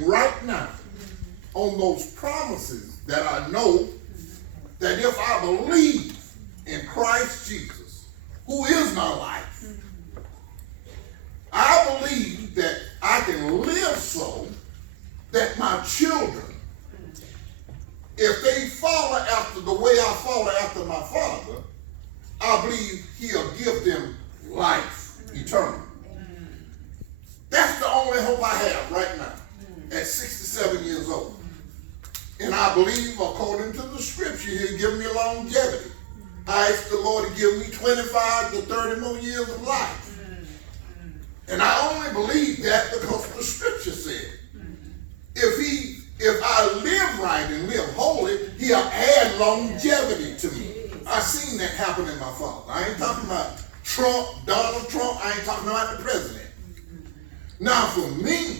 right now on those promises that I know that if I believe in Christ Jesus, who is my life, I believe that I can live so that my children, if they follow after the way I follow after my father, I believe he'll give them life eternal. That's the only hope I have right now at 67 years old. And I believe, according to the scripture, he'll give me longevity. I asked the Lord to give me 25 to 30 more years of life. And I only believe that because the scripture said, if I live right and live holy, he'll add longevity to me. I've seen that happen in my father. I ain't talking about Trump, Donald Trump. I ain't talking about the president. Now for me,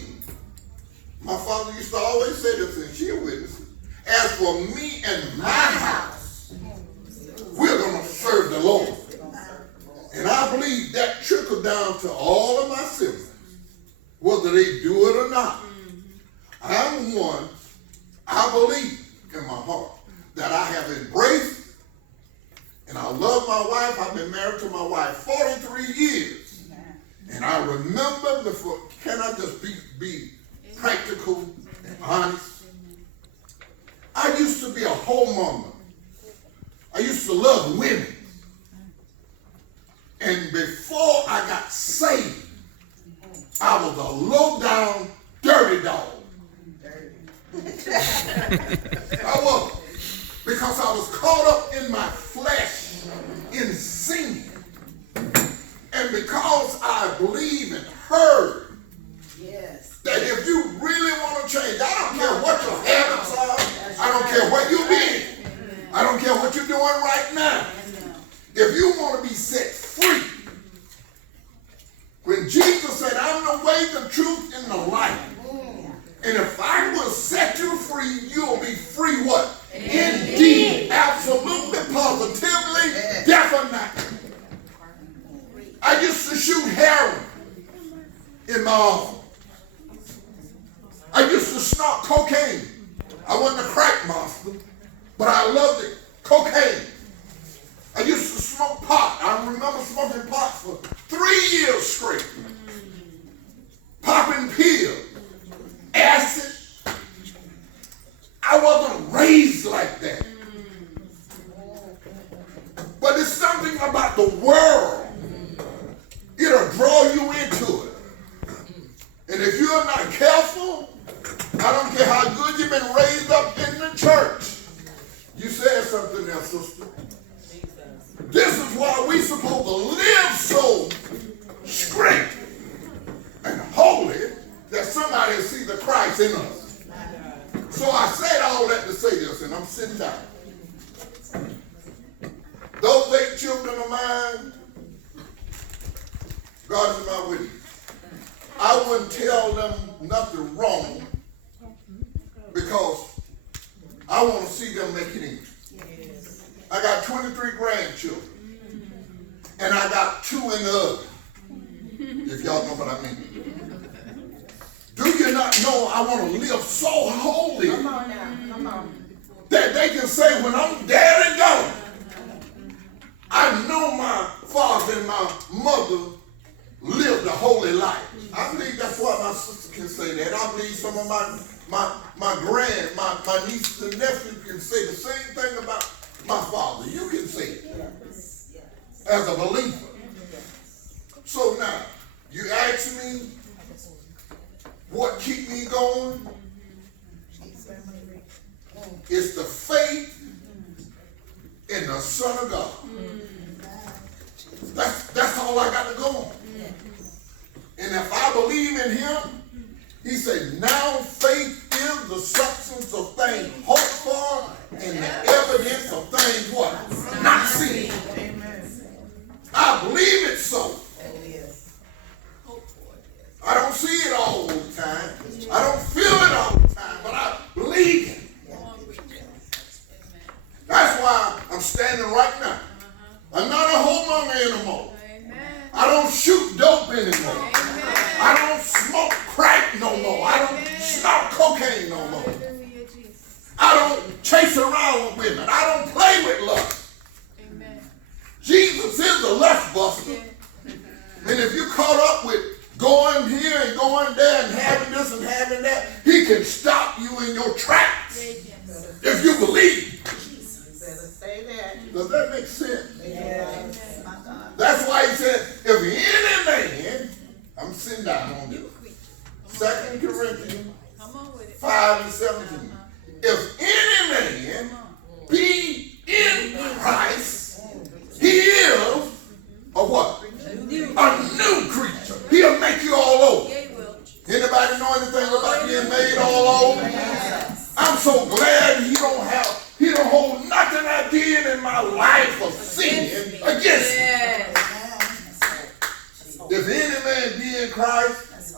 my father used to always say this, and she a witness. As for me and my house, we're going to serve the Lord. And I believe that trickled down to all of my siblings, whether they do it or not. I'm one, I believe in my heart that I have embraced, and I love my wife. I've been married to my wife 43 years. And I remember before, can I just be practical and honest? I used to be a homeowner. I used to love women. And before I got saved, I was a low-down, dirty dog. I was. Because I was caught up in my flesh, in sin. And because I believe and heard that if you really want to change, I don't care what your habits are, I don't care where you've been, I don't care what you're doing right now. If you want to be set free, when Jesus said, I'm the way, the truth, and the life, and if I will set you free, you'll be free what? Indeed. Absolutely, positively, definitely. I used to shoot heroin in my office. I used to snort cocaine. I wasn't a crack monster, but I loved it. Cocaine. I used to smoke pot. I remember smoking pot for 3 years straight. Popping pills. Acid. I wasn't raised like that. But it's something about the world. It'll draw you into it. And if you're not careful, I don't care how good you've been raised up in the church. You said something there, sister. This is why we supposed to live so straight and holy that somebody will see the Christ in us. So I said all that to say this, and I'm sitting down. Those 8 children of mine, God is my witness. I wouldn't tell them nothing wrong because I want to see them make it in. I got 23 grandchildren, and I got 2 in the oven, if y'all know what I mean. Do you not know I want to live so holy that they can say when I'm dead and gone, I know my father and my mother lived a holy life. I believe that's why my sister can say that. I believe some of my nieces and nephews can say the same thing about my father. You can say it as a believer. So now, you ask me what keep me going? It's the faith in the Son of God. That's all I got to go on. And if I believe in him, he said, now faith is the substance of things hoped for and the evidence of things what? Not seen. I believe it so. I don't see it all the time. I don't feel it all the time, but I believe it. That's why I'm standing right now. I'm not a homeowner anymore. I don't shoot dope anymore. I don't smoke crack no more. I don't snort cocaine no more. I don't chase around with women. I don't play with lust. Amen. Jesus is a lust buster. Yeah. And if you're caught up with going here and going there and having this and having that, he can stop you in your tracks. If you believe. Better say that. Does that make sense? Yes. That's why he said, if any man, I'm sitting down on this. 2 Corinthians 5:17. If any man be in Christ, he is a what? A new creature. He'll make you all over. Anybody know anything about being made all over? I'm so glad he don't hold nothing I did in my life of sin against me. If any man be in Christ,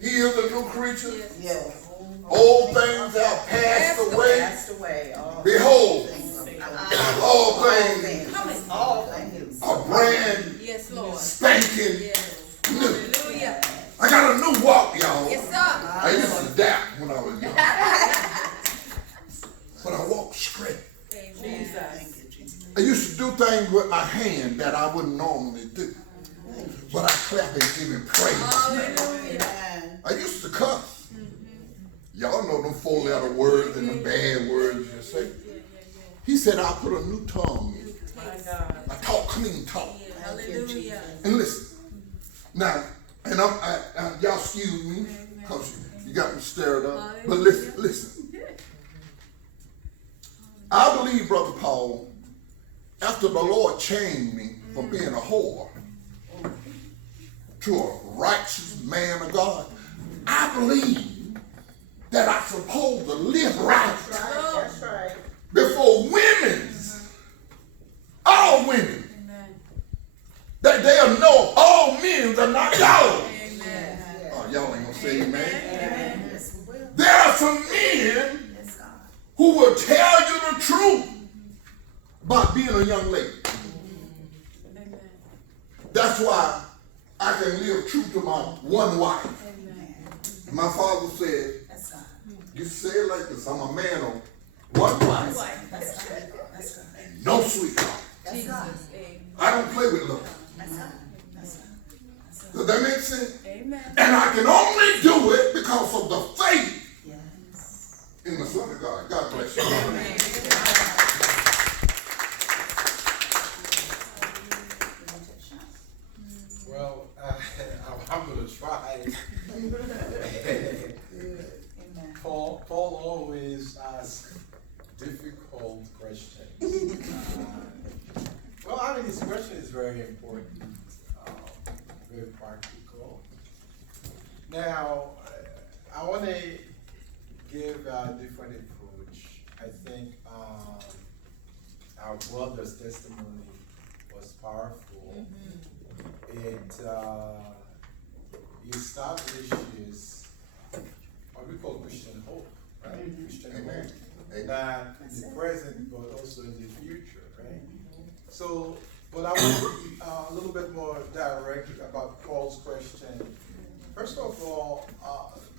he is a new creature. Yes. Old things have passed away. Passed away. Behold, all things. All things. are brand Yes, Lord. spanking Yes. new. Hallelujah. I got a new walk, y'all. Yes, sir. I used to dap when I was young. But I walk straight. Amen. I used to do things with my hand that I wouldn't normally do. But I clap and give him praise. Hallelujah. I used to cuss. Y'all know them 4-letter words and the bad words you say. He said, I'll put a new tongue in you. My God. I talk clean talk. Hallelujah. And listen, now, and y'all excuse me, because you got me stirred up. But listen. I believe, Brother Paul, after the Lord changed me from being a whore to a righteous man of God, I believe that I'm supposed to live right. That's right. Before women, all women, Amen. that they'll know all men are not dogs. Amen. Oh, y'all ain't gonna say amen. Amen. Yes, we will. There are some men Yes, God. who will tell you the truth about being a young lady. Amen. That's why I can live true to my one wife. Amen. My father said, That's God. you say it like this, I'm a man of one wife, That's God. That's God. and no sweetheart. That's God. Jesus. Amen. I don't play with love. That's God. That's God. Does that make sense? Amen. And I can only do it because of the faith Yes. in the Son of God. God bless you. Well, I'm going to try. Amen. Paul always asks difficult questions. Well, I mean, this question is very important, very practical. Now, I want to give a different approach. I think our brother's testimony was powerful. It establishes what we call Christian hope, right? Christian Amen. hope. Amen. Not in the present, but also in the future, right? So, but I want to be a little bit more direct about Paul's question. First of all,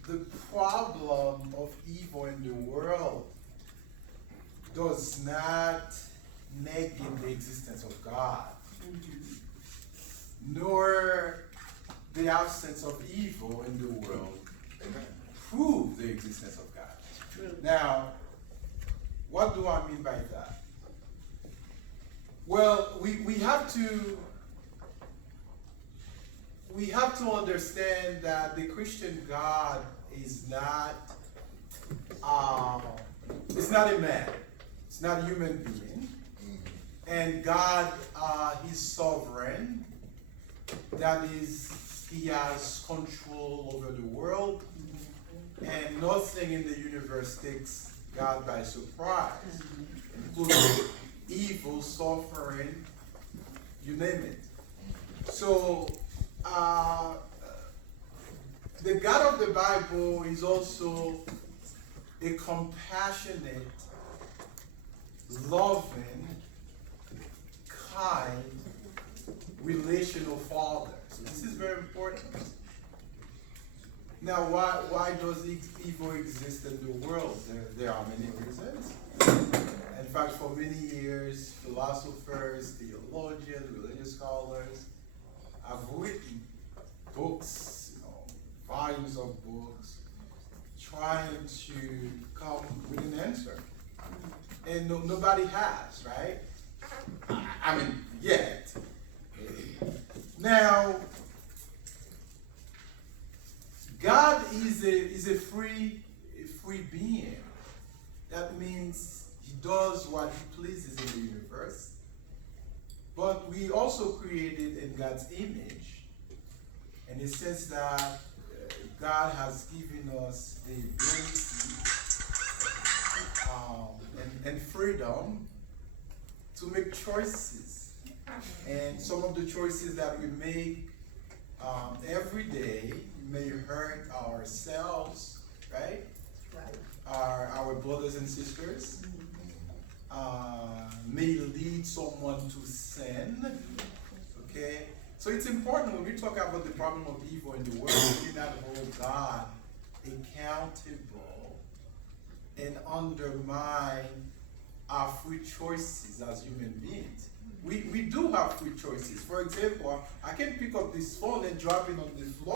the problem of evil in the world does not negate the existence of God, nor the absence of evil in the world prove the existence of God. Now, what do I mean by that? Well, we have to understand that the Christian God is not it's not a man, it's not a human being, and God is sovereign. That is, he has control over the world, and nothing in the universe takes God by surprise, including evil, suffering, you name it. So, the God of the Bible is also a compassionate, loving, kind, relational father. So this is very important. Now, why does evil exist in the world? There are many reasons. In fact, for many years, philosophers, theologians, religious scholars have written books, volumes of books, trying to come with an answer. And nobody has, right? I mean, yet. Now, God is a free being. That means he does what he pleases in the universe. But we also created in God's image, in the sense that God has given us the ability and freedom to make choices. And some of the choices that we make every day may hurt ourselves, right? Our brothers and sisters, may lead someone to sin, okay? So it's important when we talk about the problem of evil in the world, we cannot hold God accountable and undermine our free choices as human beings. We do have free choices. For example, I can pick up this phone and drop it on the floor.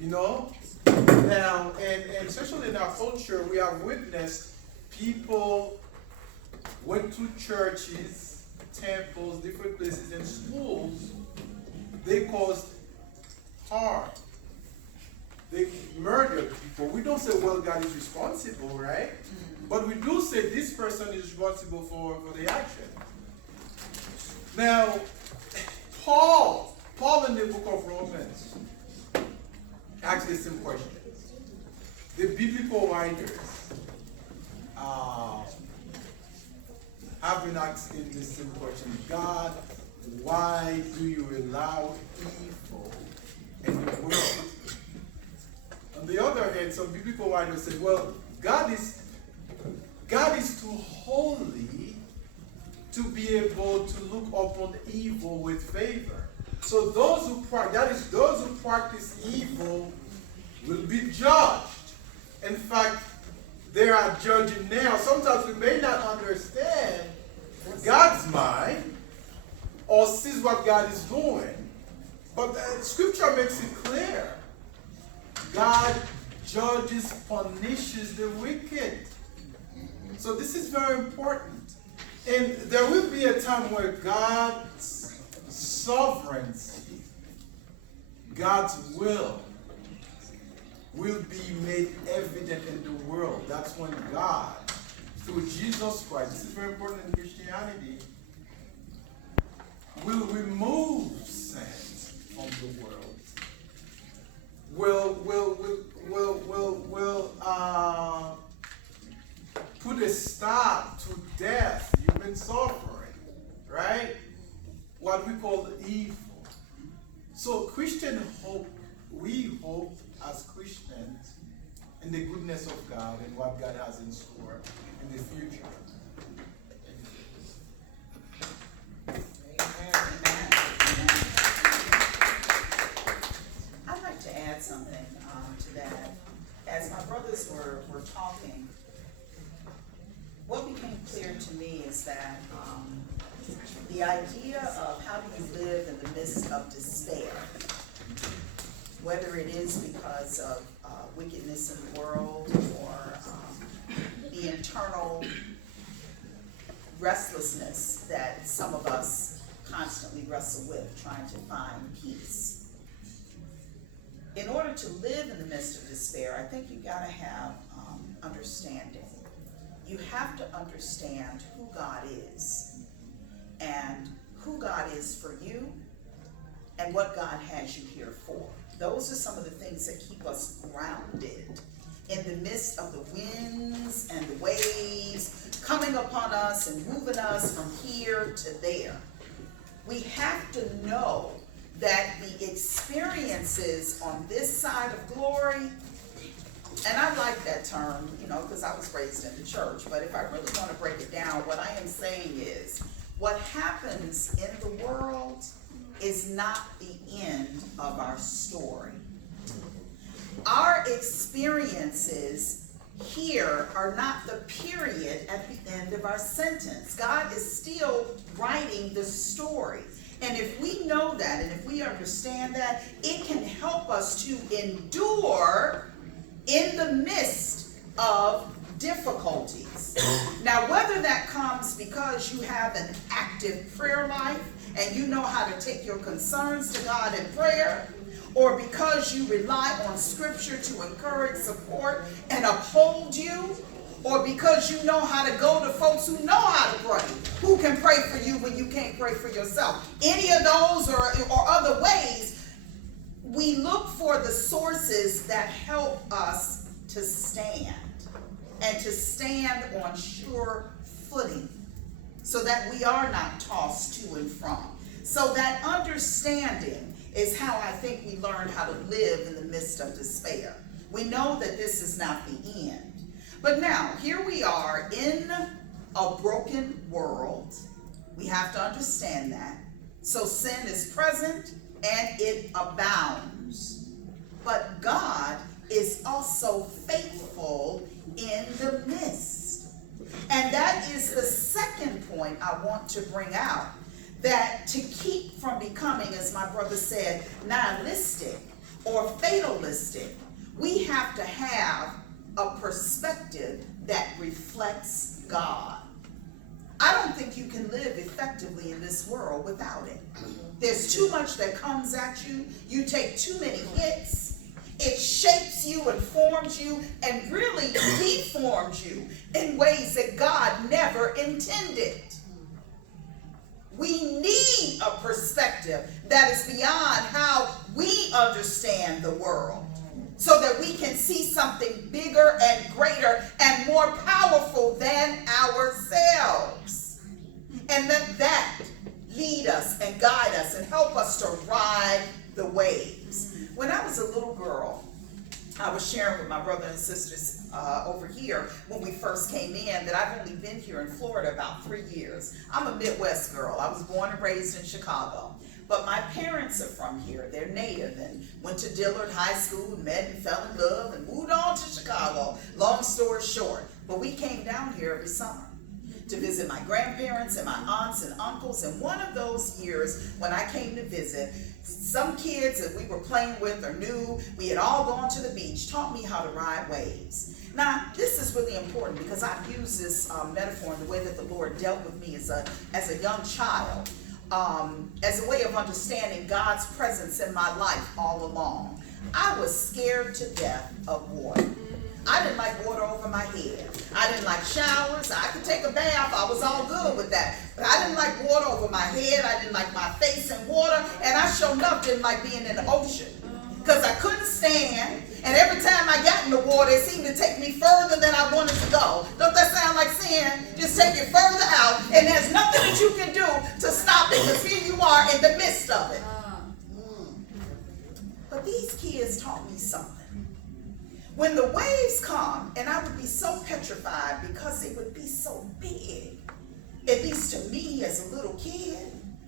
Now, and especially in our culture, we have witnessed people went to churches, temples, different places, and schools. They caused harm. They murdered people. We don't say, well, God is responsible, right? But we do say this person is responsible for the action. Now, Paul in the book of Romans asked the same question. The biblical writers have been asking the same question. God, why do you allow evil in the world? On the other hand, some biblical writers say, well, God is too holy to be able to look upon evil with favor. So those who practice evil will be judged. In fact, they are judging now. Sometimes we may not understand God's mind or sees what God is doing. But Scripture makes it clear. God judges, punishes the wicked. So this is very important. And there will be a time where God's sovereignty, God's will be made evident in the world. That's when God, through Jesus Christ, this is very important in Christianity, will remove sin from the world. Will put a stop to death, human suffering, right? What we call evil. So Christian hope, we hope as Christians in the goodness of God and what God has in store in the future. I'd like to add something to that. As my brothers were talking, what became clear to me is that the idea of how do you live in the midst of despair, whether it is because of wickedness in the world or the internal restlessness that some of us constantly wrestle with, trying to find peace. In order to live in the midst of despair, I think you've got to have understanding. You have to understand who God is and who God is for you and what God has you here for. Those are some of the things that keep us grounded in the midst of the winds and the waves coming upon us and moving us from here to there. We have to know that the experiences on this side of glory, and I like that term, because I was raised in the church, but if I really want to break it down, what I am saying is, what happens in the world is not the end of our story. our experiences here are not the period at the end of our sentence. God is still writing the story. And if we know that, and if we understand that, it can help us to endure in the midst of difficulties. Now, whether that comes because you have an active prayer life and you know how to take your concerns to God in prayer, or because you rely on scripture to encourage, support, and uphold you, or because you know how to go to folks who know how to pray, who can pray for you when you can't pray for yourself. Any of those or other ways, we look for the sources that help us to stand, and to stand on sure footing, so that we are not tossed to and from. So that understanding is how I think we learn how to live in the midst of despair. We know that this is not the end. But now, here we are in a broken world. We have to understand that. So sin is present and it abounds. But God is also faithful in the midst. And that is the second point I want to bring out. That to keep from becoming, as my brother said, nihilistic or fatalistic, we have to have a perspective that reflects God. I don't think you can live effectively in this world without it. There's too much that comes at you. You take too many hits. It shapes you and forms you and really deforms you in ways that God never intended. We need a perspective that is beyond how we understand the world, so that we can see something bigger and greater and more powerful than ourselves. And let that lead us and guide us and help us to ride the waves. When I was a little girl, I was sharing with my brother and sisters over here when we first came in that I've only been here in Florida about 3 years. I'm a Midwest girl. I was born and raised in Chicago. But my parents are from here. They're native and went to Dillard High School, met and fell in love and moved on to Chicago. Long story short. But we came down here every summer to visit my grandparents and my aunts and uncles. And one of those years when I came to visit, some kids that we were playing with or knew, we had all gone to the beach, taught me how to ride waves. Now, this is really important because I've used this metaphor in the way that the Lord dealt with me as a young child, as a way of understanding God's presence in my life all along. I was scared to death of water. I didn't like water over my head. I didn't like showers. I could take a bath. I was all good with that. But I didn't like water over my head. I didn't like my face in water. And I sure enough didn't like being in the ocean, because I couldn't stand. And every time I got in the water, it seemed to take me further than I wanted to go. Don't that sound like sin? Just take it further out. And there's nothing that you can do to stop it, because here you are in the midst of it. But these kids taught me something. When the waves come, and I would be so petrified because it would be so big, at least to me as a little kid,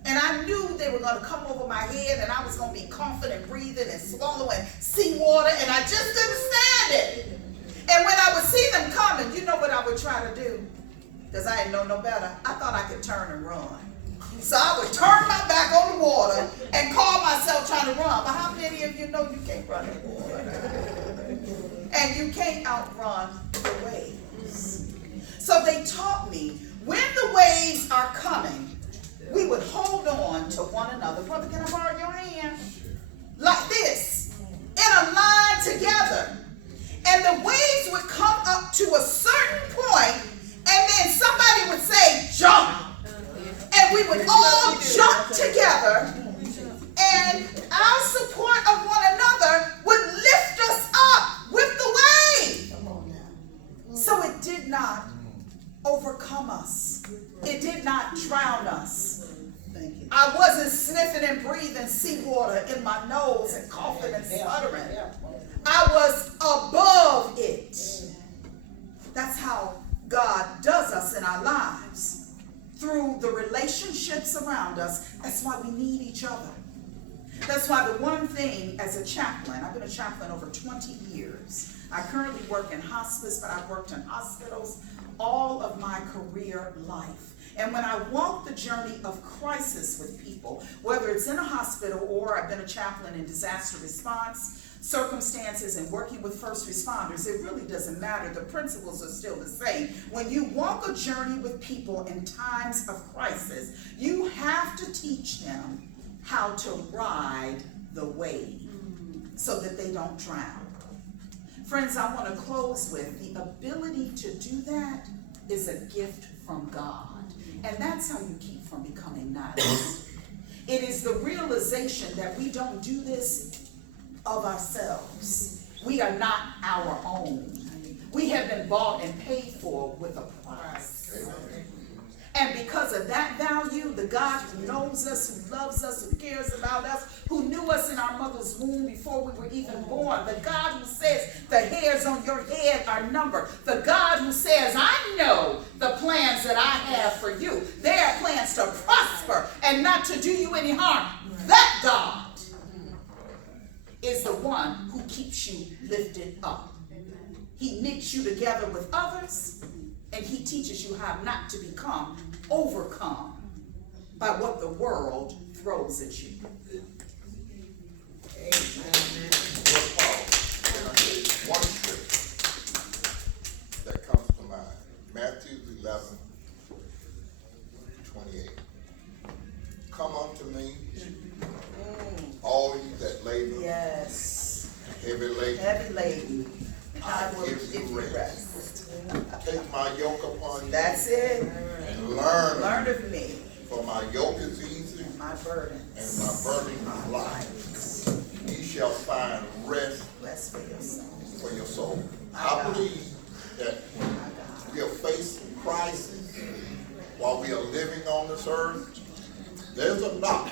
and I knew they were going to come over my head and I was going to be coughing and breathing and swallowing seawater, and I just couldn't stand it. And when I would see them coming, you know what I would try to do? Because I didn't know no better. I thought I could turn and run. So I would turn my back on the water and call myself trying to run. But how many of you know you can't run in water? And you can't outrun the waves. So they taught me, when the waves are coming, we would hold on to one another. Brother, can I borrow your hand? Like this, in a line together. And the waves would come up to a certain point, and then somebody would say, jump. And we would all jump together, and our support of one another would lift us up with the wave. So it did not overcome us. It did not drown us. I wasn't sniffing and breathing seawater in my nose and coughing and sputtering. I was above it. That's how God does us in our lives. Through the relationships around us. That's why we need each other. That's why the one thing as a chaplain, I've been a chaplain over 20 years. I currently work in hospice, but I've worked in hospitals all of my career life. And when I walk the journey of crisis with people, whether it's in a hospital or I've been a chaplain in disaster response circumstances and working with first responders, it really doesn't matter. The principles are still the same. When you walk a journey with people in times of crisis, you have to teach them how to ride the wave so that they don't drown. Friends, I want to close with the ability to do that is a gift from God. And that's how you keep from becoming nihilist. It is the realization that we don't do this of ourselves. We are not our own. We have been bought and paid for with a price. And because of that value, the God who knows us, who loves us, who cares about us, who knew us in our mother's womb before we were even born, the God who says the hairs on your head are numbered, the God who says, I know the plans that I have for you. They are plans to prosper and not to do you any harm. That God is the one who keeps you lifted up. He knits you together with others, and he teaches you how not to become overcome by what the world throws at you. One scripture that comes to mind, Matthew 11:28. Come unto me, all you that labor, Yes. heavy laden, Heavy laden, and I will give you give you rest. rest. Take my yoke upon you That's it. and learn Learn of me. for my yoke is easy My burdens. and my burden is light. Ye shall find rest Rest for your soul. for your soul. My I God. believe that My God. we are facing crisis while we are living on this earth. There's a knock.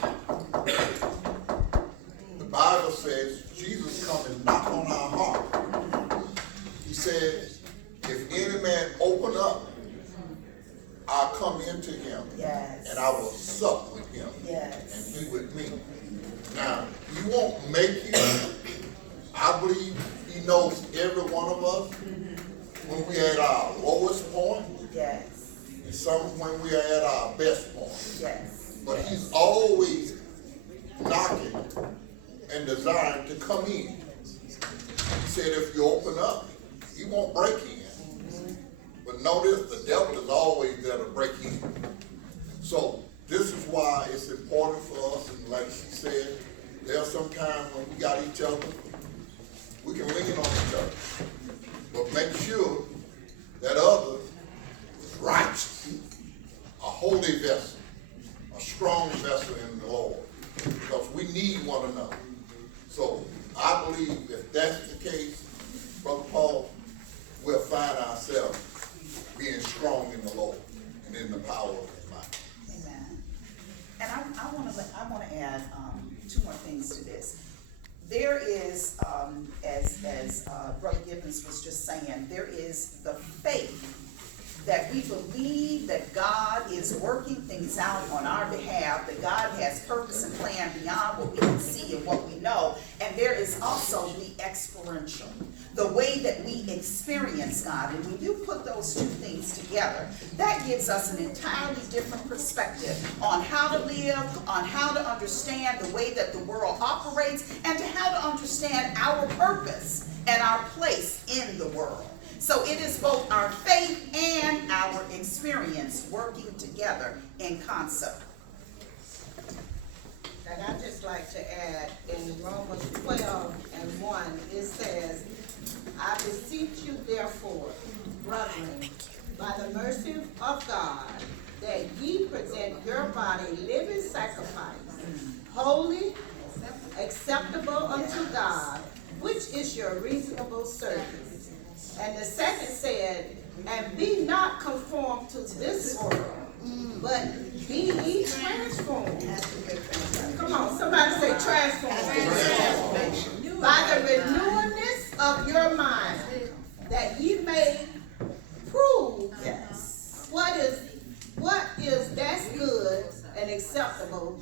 The Bible says Jesus come and knock on our heart. He said, if any man open up, I'll come into him Yes. and I will sup with him Yes. and he with me. Now, he won't make you. I believe he knows every one of us when we're at our lowest point Yes. and some when we are at our best point. Yes. But he's always knocking and desiring to come in. He said if you open up, he won't break in. But notice the devil is always there to break in. So this is why it's important for us, and like she said, there's some time when we got each other, we can lean on each other. But make sure that other is righteous, a holy vessel, a strong vessel in the Lord, because we need one another. So I believe if that's the case, Brother Paul, we'll find ourselves being strong in the Lord and in the power of his might. Amen. And I want to add two more things to this. There is, as Brother Gibbons was just saying, there is the faith that we believe that God is working things out on our behalf, that God has purpose and plan beyond what we can see and what we know. And there is also the experiential, the way that we experience God. And when you put those two things together, that gives us an entirely different perspective on how to live, on how to understand the way that the world operates, and to how to understand our purpose and our place in the world. So it is both our faith and our experience working together in concert. And I'd just like to add, in Romans 12:1, it says, I beseech you therefore, brethren, by the mercy of God, that ye present your body living sacrifice, holy, acceptable unto God, which is your reasonable service. And the second said, and be not conformed to this world, but be ye transformed. Come on, somebody say transformed. By the renewingness of your mind, that ye may prove Yes. what is that's good and acceptable